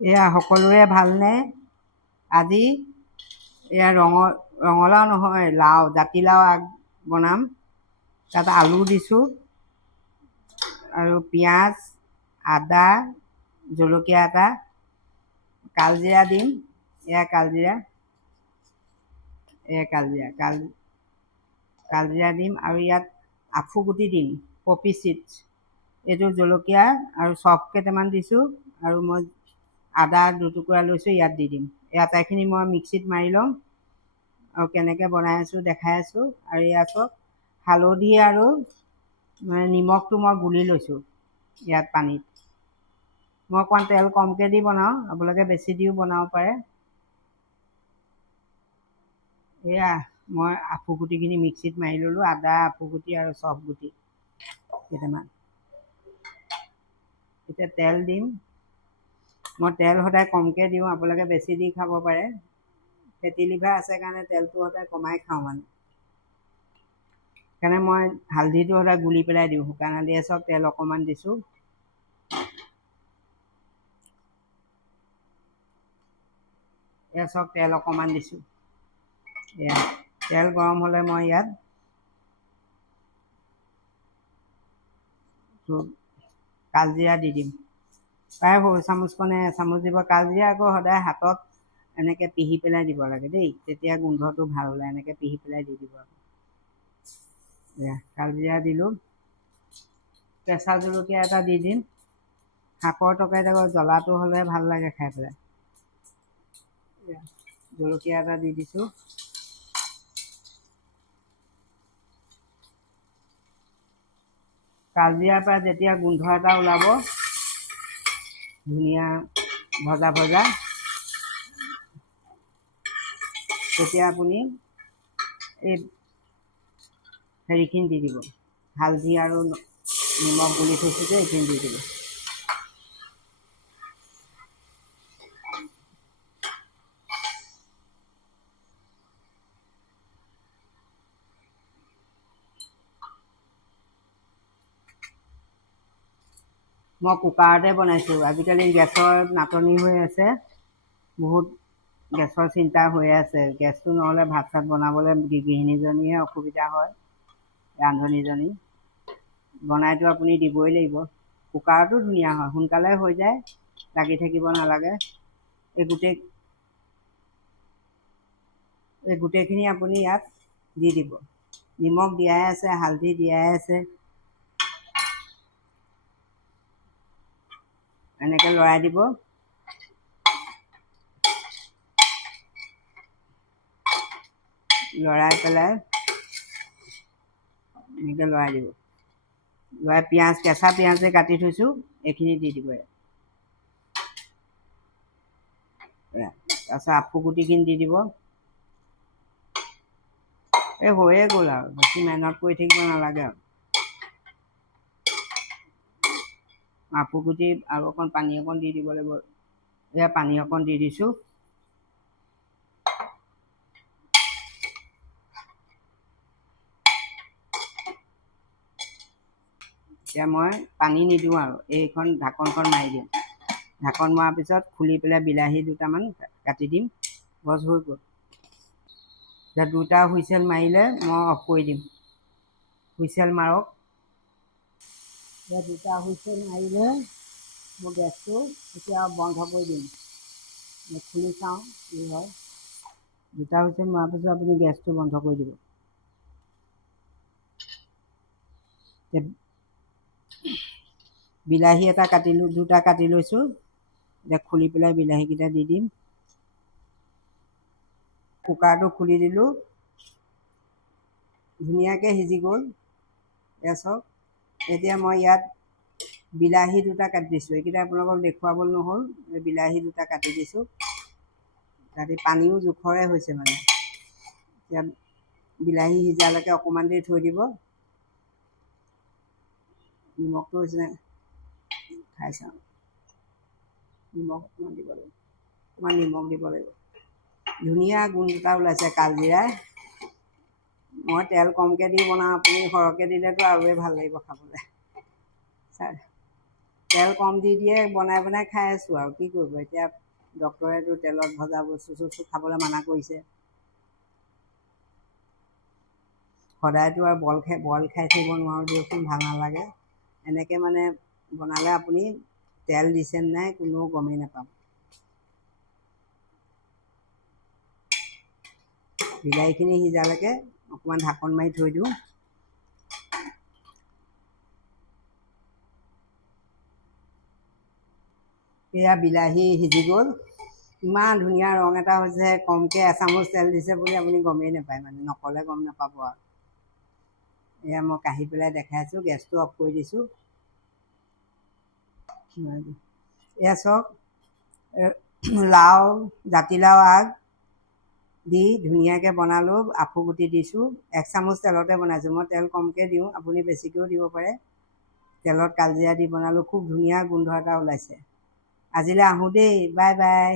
এয়া সকলোৰে ভালনে? আজি এয়া ৰঙালাও নহয়, লাও, জাতিলাও আগ বনাম। তাত আলু দিছোঁ আৰু পিঁয়াজ, আদা, জলকীয়া এটা, কালজিৰা দিম। এয়া কালজিৰা দিম আৰু ইয়াত আফুগুটি দিম, পপি চিডছ। এইটো জলকীয়া আৰু চফ কেইটামান দিছোঁ আৰু মই আদা দুটুকুৰা লৈছোঁ, ইয়াত দি দিম। এই আটাইখিনি মই মিক্সিত মাৰি ল'ম আৰু কেনেকৈ বনাই আছোঁ দেখাই আছোঁ। আৰু ইয়াত চাওক হালধি আৰু নিমখটো মই গুলি লৈছোঁ ইয়াত পানীত। মই অকণমান তেল কমকৈ দি বনাওঁ, আপোনালোকে বেছি দিও বনাব পাৰে। এয়া মই আফুগুটিখিনি মিক্সিত মাৰি ল'লোঁ, আদা, আফুগুটি আৰু চফ গুটি কেইটামান। এতিয়া তেল দিম। মই তেল সদায় কমকৈ দিওঁ, আপোনালোকে বেছি দি খাব পাৰে। ফেটি লিভাৰ আছে কাৰণে তেলটো সদায় কমাই খাওঁ মানে। সেইকাৰণে মই হালধিটো সদায় গুলি পেলাই দিওঁ, শুকান হালধিয়ে চব। তেল অকণমান দিছোঁ। এয়া চব তেল অকণমান দিছোঁ। এয়া তেল গৰম হ'লে মই ইয়াত কালজিৰা দি দিম। প্ৰায় সৰু চামুচখনে এচামুচ দিব। কালজিৰা আকৌ সদায় হাতত এনেকৈ পিহি পেলাই দিব লাগে দেই, তেতিয়া গোন্ধটো ভাল ওলায়। এনেকৈ পিহি পেলাই দি দিব। এয়া কালজিৰা দিলোঁ। কেঁচা জলকীয়া এটা দি দিম। শাকৰ তৰকাৰীত আকৌ জ্বলাটো হ'লে ভাল লাগে খাই পেলাই। জলকীয়া এটা দি দিছোঁ। কালজিৰাৰ পৰা যেতিয়া গোন্ধ এটা ওলাব, ধুনীয়া ভজা ভজা, তেতিয়া আপুনি এই হেৰিখিনি দি দিব, হালধি আৰু নিমখ গুলি থৈছোঁ যে এইখিনি দি দিব। মই কুকাৰতে বনাইছোঁ। আজিকালি গেছৰ নাটনি হৈ আছে, বহুত গেছৰ চিন্তা হৈ আছে। গেছটো নহ'লে ভাত চাত বনাবলৈ গৃহিণীজনীহে অসুবিধা হয়, ৰান্ধনীজনী। বনাইতো আপুনি দিবই লাগিব। কুকাৰতো ধুনীয়া হয়, সোনকালে হৈ যায়, লাগি থাকিব নালাগে। এই গোটেইখিনি আপুনি ইয়াত দি দিব। নিমখ দিয়াই আছে, হালধি দিয়াই আছে। এনেকৈ লৰাই দিব। লৰাই পেলাই এনেকৈ লৰাই দিব। লৰাই পিঁয়াজ, কেঁচা পিঁয়াজ যে কাটি থৈছোঁ, এইখিনি দি দিব। তাৰপিছত আফুগুটিখিনি দি দিব। এই হৈয়ে গ'ল আৰু, বেছি মেহনত কৰি থাকিব নালাগে আৰু। আফুগুটি আৰু অকণ পানী অকণ দি দিব লাগিব। এয়া পানী অকণ দি দিছোঁ। এতিয়া মই পানী নিদিওঁ আৰু, এইখন ঢাকনখন মাৰি দিম। ঢাকন মৰাৰ পিছত খুলি পেলাই বিলাহী দুটামান কাটি দিম। বছ হৈ গ'ল। এতিয়া দুটা হুইচেল মাৰিলে মই অফ কৰি দিম। হুইচেল মাৰক। এতিয়া দুটা হুইচেল মাৰিলে মই গেছটো এতিয়া বন্ধ কৰি দিম। খুলি চাওঁ কি হয়। দুটা হুইচেল মৰাৰ পিছত আপুনি গেছটো বন্ধ কৰি দিব। বিলাহী এটা কাটিলোঁ, দুটা কাটি লৈছোঁ। এতিয়া খুলি পেলাই বিলাহীকেইটা দি দিম। কুকাৰটো খুলি দিলোঁ, ধুনীয়াকৈ সিজি গ'ল। এয়া চাওক। এতিয়া মই ইয়াত বিলাহী দুটা কাটি দিছোঁ। এইকেইটা আপোনালোকক দেখুৱাবলৈ নহ'ল, বিলাহী দুটা কাটি দিছোঁ। কাটি পানীও জোখৰে হৈছে মানে। এতিয়া বিলাহী সিজালৈকে অকণমান দেৰি থৈ দিব। নিমখটো হৈছে খাই চাওঁ। নিমখ অকণমান দিব লাগিব, অকণমান নিমখ দিব লাগিব। ধুনীয়া গোন্ধ এটা ওলাইছে কালজিৰাৰ। মই তেল কমকৈ দি বনাওঁ, আপুনি সৰহকৈ দিলেতো আৰুৱে ভাল লাগিব খাবলৈ। তেল কম দি দিয়ে বনাই বনাই খাই আছোঁ আৰু কি কৰিব এতিয়া। ডক্তৰেতো তেলত ভজা বস্তু চস্তু খাবলৈ মানা কৰিছে। সদায়তো আৰু বইল খাই থাকিব নোৱাৰোঁ দিয়কচোন, ভাল নালাগে। এনেকৈ মানে বনালে আপুনি তেল দিছে নাই কোনেও গমেই নাপাব। বিলাহীখিনি সিজালৈকে অকণমান ঢাকোন মাৰি থৈ দিওঁ। এয়া বিলাহী সিজি গ'ল, ইমান ধুনীয়া ৰং এটা হৈছে। কমকৈ এচামুচ তেল দিছে বুলি আপুনি গমেই নাপায়, মানে নক'লে গম নাপাব আৰু। এয়া মই কাঢ়ি পেলাই দেখাইছোঁ, গেছটো অফ কৰি দিছোঁ। এয়া চাওক, লাও জাতিলাও আগ দি ধুনীয়াকৈ বনালোঁ। আফু গুটি দিছোঁ, 1 চামুচ তেলতে বনাইছোঁ। মই তেল কমকৈ দিওঁ, আপুনি বেছিকৈও দিব পাৰে। তেলত কালজিৰা দি বনালোঁ, খুব ধুনীয়া গোন্ধ এটা ওলাইছে। আজিলৈ আহোঁ দেই, বাই বাই।